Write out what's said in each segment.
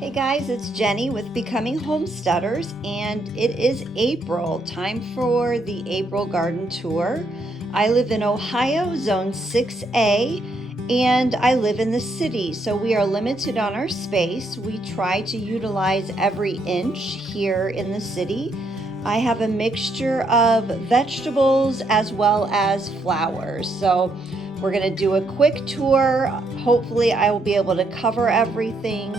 Hey guys, it's Jenny with Becoming Homesteaders, and it is April, time for the April garden tour. I live in Ohio, zone 6A, and I live in the city, so we are limited on our space. We try to utilize every inch here in the city. I have a mixture of vegetables as well as flowers, so we're going to do a quick tour. Hopefully I will be able to cover everything.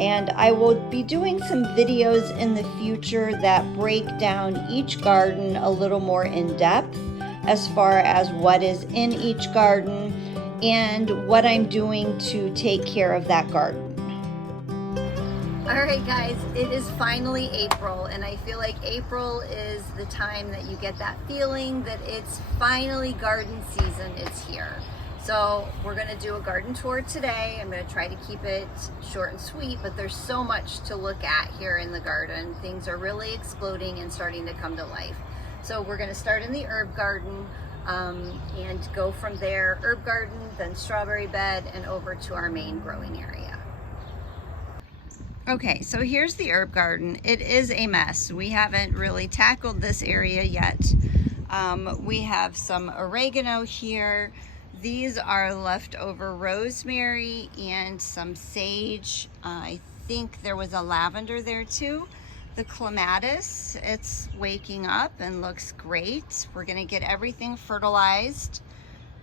And I will be doing some videos in the future that break down each garden a little more in depth as far as what is in each garden and what I'm doing to take care of that garden. All right guys, it is finally April, and I feel like April is the time that you get that feeling that it's finally garden season. It's here. So we're going to do a garden tour today. I'm going to try to keep it short and sweet, but there's so much to look at here in the garden. Things are really exploding and starting to come to life. So we're going to start in the herb garden and go from there. Herb garden, then strawberry bed, and over to our main growing area. Okay, so here's the herb garden. It is a mess. We haven't really tackled this area yet. We have some oregano here. These are leftover rosemary and some sage. I think there was a lavender there too. The clematis, it's waking up and looks great. We're gonna get everything fertilized,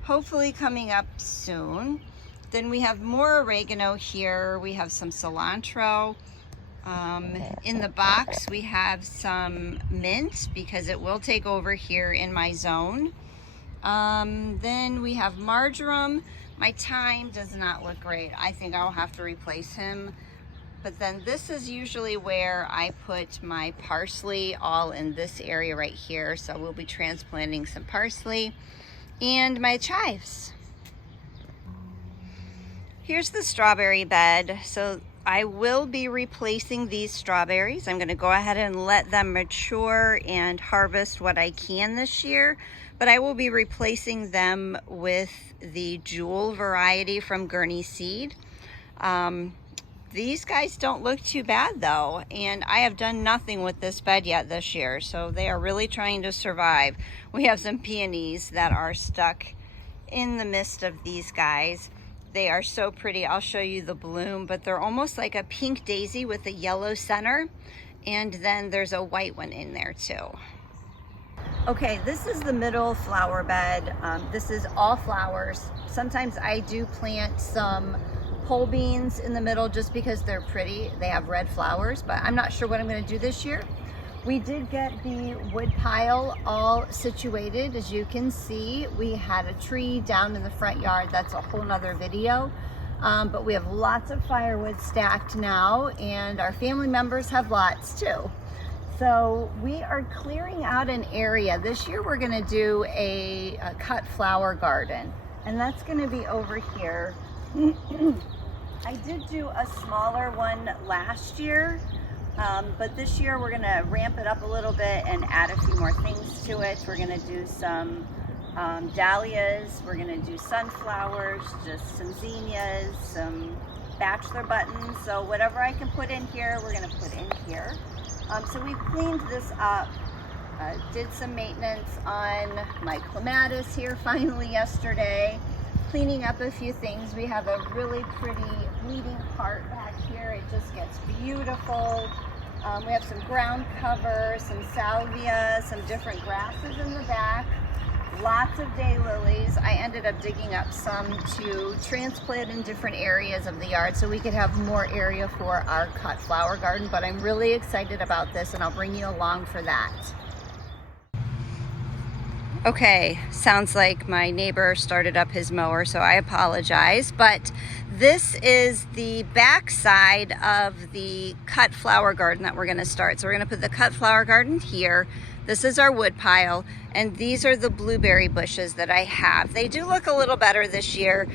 hopefully coming up soon. Then we have more oregano here. We have some cilantro. In the box, we have some mint because it will take over here in my zone. Then we have marjoram. My thyme does not look great. I think I'll have to replace him. But then this is usually where I put my parsley, all in this area right here. So we'll be transplanting some parsley and my chives. Here's the strawberry bed. So I will be replacing these strawberries. I'm going to go ahead and let them mature and harvest what I can this year. But I will be replacing them with the Jewel variety from Gurney Seed. These guys don't look too bad though, and I have done nothing with this bed yet this year, so they are really trying to survive. We have some peonies that are stuck in the midst of these guys. They are so pretty. I'll show you the bloom, but they're almost like a pink daisy with a yellow center, and then there's a white one in there too. Okay, this is the middle flower bed. This is all flowers. Sometimes I do plant some pole beans in the middle just because they're pretty. They have red flowers, but I'm not sure what I'm going to do this year. We did get the wood pile all situated. As you can see, we had a tree down in the front yard. That's a whole nother video. But we have lots of firewood stacked now, and our family members have lots too. So we are clearing out an area. This year we're gonna do a cut flower garden, and that's gonna be over here. I did do a smaller one last year, but this year we're gonna ramp it up a little bit and add a few more things to it. We're gonna do some dahlias, we're gonna do sunflowers, just some zinnias, some bachelor buttons. So whatever I can put in here, we're gonna put in here. So we cleaned this up, did some maintenance on my clematis here finally yesterday, cleaning up a few things. We have a really pretty bleeding heart back here. It just gets beautiful. We have some ground cover, some salvia, some different grasses in the back, lots of daylilies. I ended up digging up some to transplant in different areas of the yard so we could have more area for our cut flower garden, but I'm really excited about this and I'll bring you along for that. Okay, sounds like my neighbor started up his mower, so I apologize, but this is the back side of the cut flower garden that we're gonna start. So we're gonna put the cut flower garden here. This is our wood pile, and these are the blueberry bushes that I have. They do look a little better this year.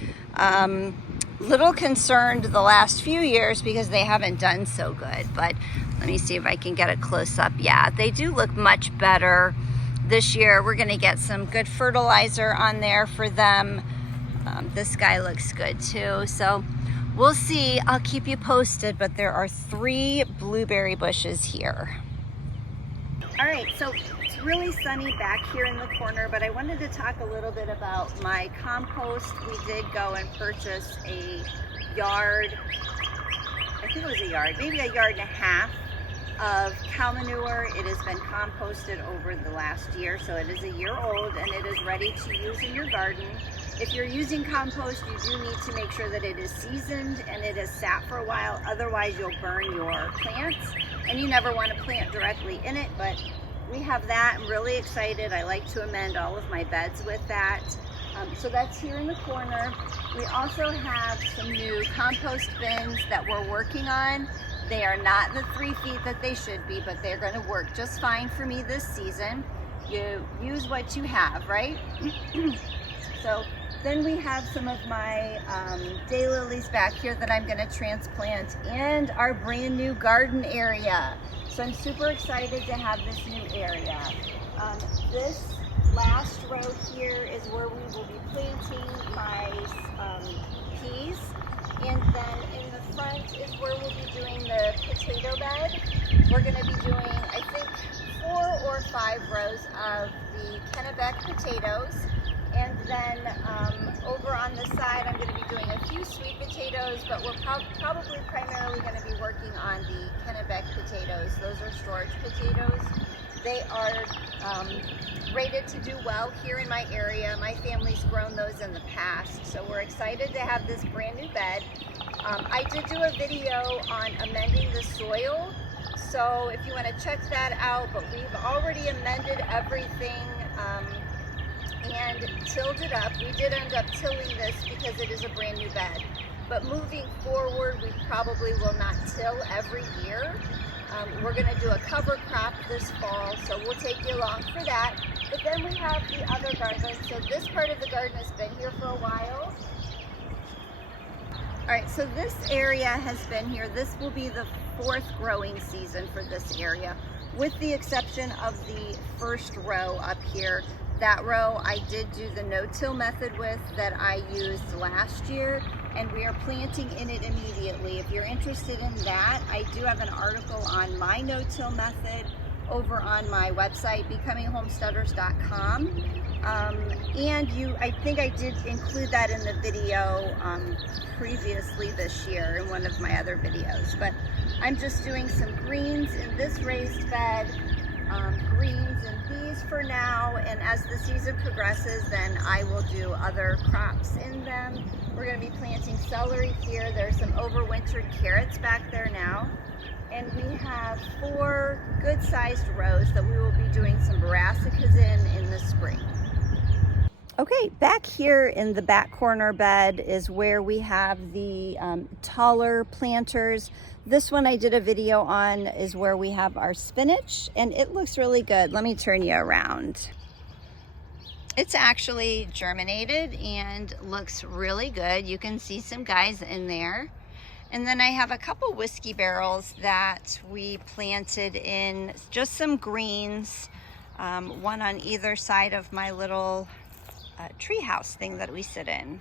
Little concerned the last few years because they haven't done so good, but let me see if I can get a close up. Yeah, they do look much better this year. We're gonna get some good fertilizer on there for them. This guy looks good too. So we'll see. I'll keep you posted, but there are 3 blueberry bushes here. All right, so it's really sunny back here in the corner, but I wanted to talk a little bit about my compost. We did go and purchase a yard, I think it was a yard, maybe a yard and a half of cow manure. It has been composted over the last year, so it is a year old and it is ready to use in your garden. If you're using compost, you do need to make sure that it is seasoned and it has sat for a while, otherwise you'll burn your plants and you never want to plant directly in it, but we have that. I'm really excited. I like to amend all of my beds with that. So that's here in the corner. We also have some new compost bins that we're working on. They are not the 3 feet that they should be, but they're going to work just fine for me this season. You use what you have, right? So then we have some of my daylilies back here that I'm going to transplant, and our brand new garden area. So I'm super excited to have this new area. This last row here is where we will be planting my peas, and then in the front is where we'll be doing the potato bed. We're going to be doing, I think, 4 or 5 rows of the Kennebec potatoes, and then over on the side I'm going to be doing a few sweet potatoes, but we're probably primarily going to be working on the Kennebec potatoes. Those are storage potatoes. They are rated to do well here in my area. My family's grown those in the past, so we're excited to have this brand new bed. I did do a video on amending the soil, so if you want to check that out, but we've already amended everything and tilled it up. We did end up tilling this because it is a brand new bed, but moving forward we probably will not till every year. We're going to do a cover crop this fall, so we'll take you along for that. But then we have the other garden. So this part of the garden has been here for a while. All right, so this area has been here. This will be the 4th growing season for this area, with the exception of the first row up here. That row I did do the no-till method with that I used last year, and we are planting in it immediately. If you're interested in that, I do have an article on my no-till method over on my website, becominghomesteaders.com. And I think I did include that in the video previously this year in one of my other videos. But I'm just doing some greens in this raised bed, greens and these for now, and as the season progresses then I will do other crops in them. We're going to be planting celery here. There's some overwintered carrots back there now, and we have 4 good-sized rows that we will be doing some brassicas in the spring. Okay, back here in the back corner bed is where we have the taller planters. This one I did a video on is where we have our spinach, and it looks really good. Let me turn you around. It's actually germinated and looks really good. You can see some guys in there. And then I have a couple whiskey barrels that we planted in just some greens, one on either side of my little treehouse thing that we sit in.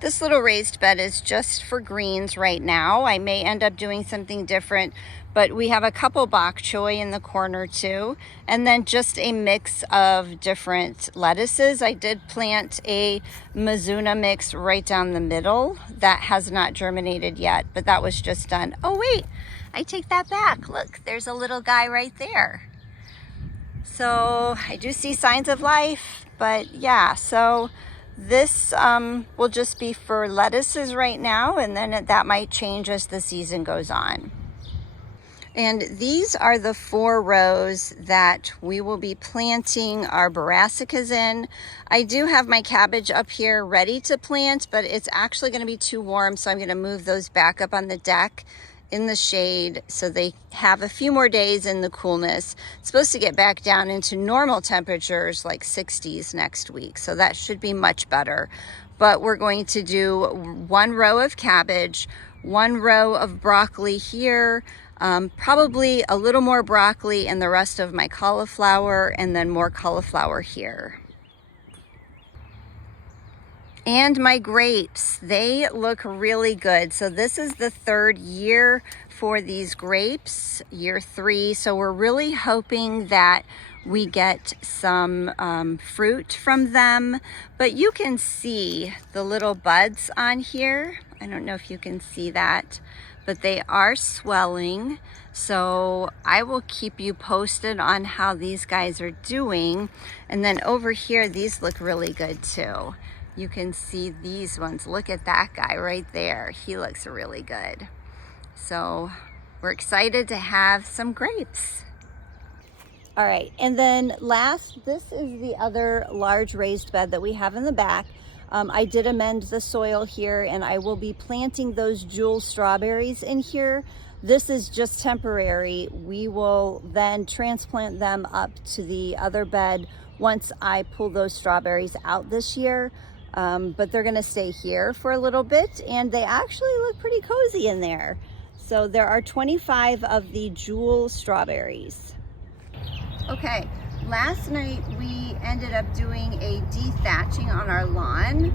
This little raised bed is just for greens right now. I may end up doing something different, but we have a couple bok choy in the corner too, and then just a mix of different lettuces. I did plant a Mizuna mix right down the middle. That has not germinated yet, but that was just done. Oh wait, I take that back. Look, there's a little guy right there. So I do see signs of life, but yeah, so this will just be for lettuces right now, and then that might change as the season goes on. And these are the 4 rows that we will be planting our brassicas in. I do have my cabbage up here ready to plant, but it's actually going to be too warm, so I'm going to move those back up on the deck in the shade so they have a few more days in the coolness. It's supposed to get back down into normal temperatures like 60s next week, so that should be much better. But we're going to do 1 row of cabbage, 1 row of broccoli here, probably a little more broccoli, and the rest of my cauliflower, and then more cauliflower here. And my grapes, they look really good. So this is the 3rd year for these grapes, year 3. So we're really hoping that we get some fruit from them. But you can see the little buds on here. I don't know if you can see that, but they are swelling. So I will keep you posted on how these guys are doing. And then over here, these look really good too. You can see these ones. Look at that guy right there. He looks really good. So we're excited to have some grapes. All right, and then last, this is the other large raised bed that we have in the back. I did amend the soil here, and I will be planting those jewel strawberries in here. This is just temporary. We will then transplant them up to the other bed once I pull those strawberries out this year. But they're gonna stay here for a little bit, and they actually look pretty cozy in there. So there are 25 of the jewel strawberries. Okay, last night we ended up doing a de-thatching on our lawn,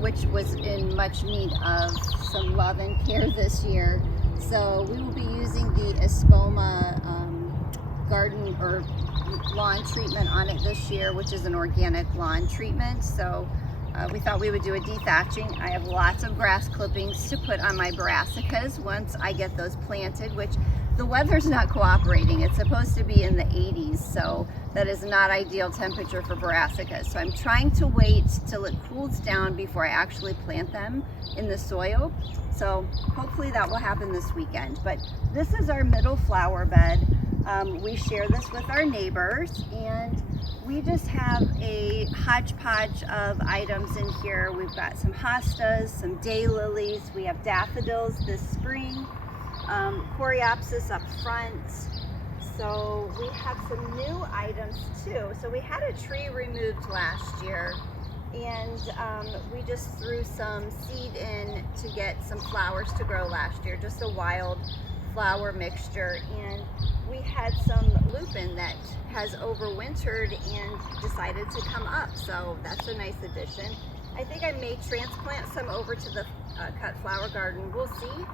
which was in much need of some love and care this year. So we will be using the Espoma garden or lawn treatment on it this year, which is an organic lawn treatment. So we thought we would do a de-thatching. I have lots of grass clippings to put on my brassicas once I get those planted, which the weather's not cooperating. It's supposed to be in the 80s, so that is not ideal temperature for brassicas. So I'm trying to wait till it cools down before I actually plant them in the soil. So hopefully that will happen this weekend. But this is our middle flower bed. We share this with our neighbors, and we just have a hodgepodge of items in here. We've got some hostas, some daylilies, we have daffodils this spring, coreopsis up front. So we have some new items too. So we had a tree removed last year, and we just threw some seed in to get some flowers to grow last year, just a wild flower mixture. And we had some lupin that has overwintered and decided to come up, so that's a nice addition. I think I may transplant some over to the cut flower garden, we'll see.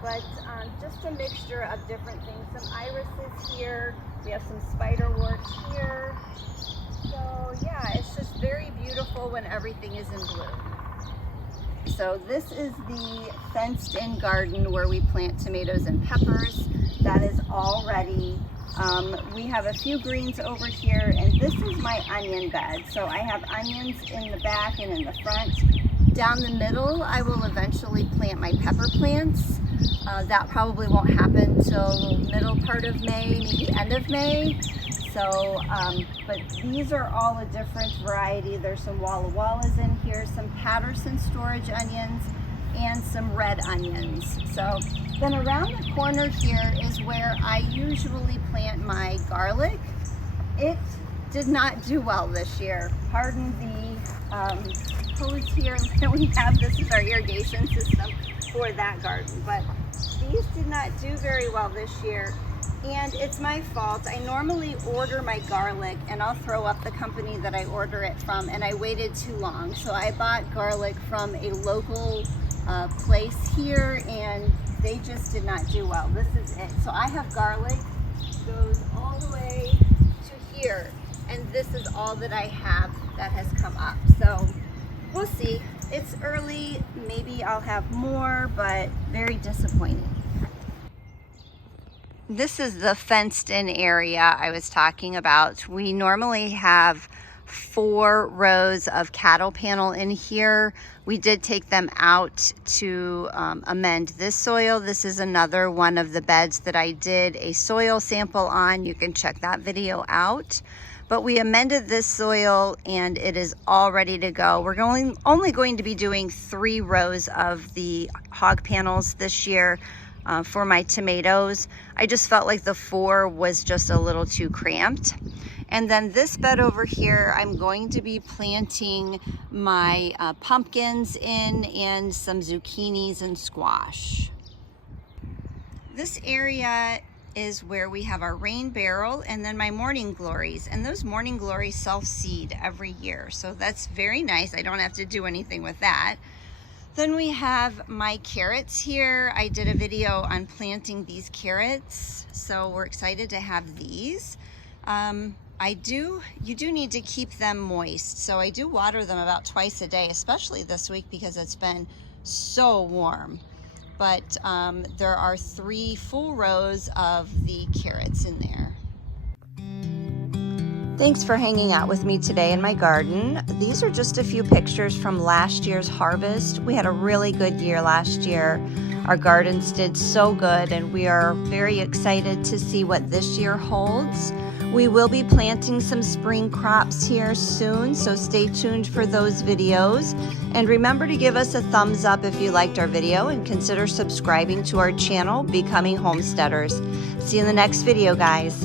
But just a mixture of different things. Some irises here, we have some spiderwort here. So yeah, it's just very beautiful when everything is in bloom. So this is the fenced in garden where we plant tomatoes and peppers. That is all ready. We have a few greens over here, and this is my onion bed. So I have onions in the back and in the front. Down the middle, I will eventually plant my pepper plants. That probably won't happen till middle part of May, maybe end of May. So, but these are all a different variety. There's some Walla Wallas in here, some Patterson storage onions, and some red onions. So then around the corner here is where I usually plant my garlic. It did not do well this year. Pardon the hose here that we have. This is our irrigation system for that garden, but these did not do very well this year. And it's my fault. I normally order my garlic, and I'll throw up the company that I order it from, and I waited too long. So I bought garlic from a local place here, and they just did not do well. This is it. So I have garlic, goes all the way to here, and this is all that I have that has come up. So we'll see. It's early, maybe I'll have more, but very disappointing. This is the fenced in area I was talking about. We normally have 4 rows of cattle panel in here. We did take them out to amend this soil. This is another one of the beds that I did a soil sample on. You can check that video out. But we amended this soil and it is all ready to go. We're only going to be doing 3 rows of the hog panels this year. For my tomatoes. I just felt like the 4 was just a little too cramped. And then this bed over here, I'm going to be planting my pumpkins in and some zucchinis and squash. This area is where we have our rain barrel, and then my morning glories. And those morning glories self-seed every year. So that's very nice. I don't have to do anything with that. Then we have my carrots here. I did a video on planting these carrots, so we're excited to have these. You do need to keep them moist, so I do water them about twice a day, especially this week because it's been so warm. But there are 3 full rows of the carrots in there. Thanks for hanging out with me today in my garden. These are just a few pictures from last year's harvest. We had a really good year last year. Our gardens did so good, and we are very excited to see what this year holds. We will be planting some spring crops here soon, so stay tuned for those videos. And remember to give us a thumbs up if you liked our video, and consider subscribing to our channel, Becoming Homesteaders. See you in the next video, guys.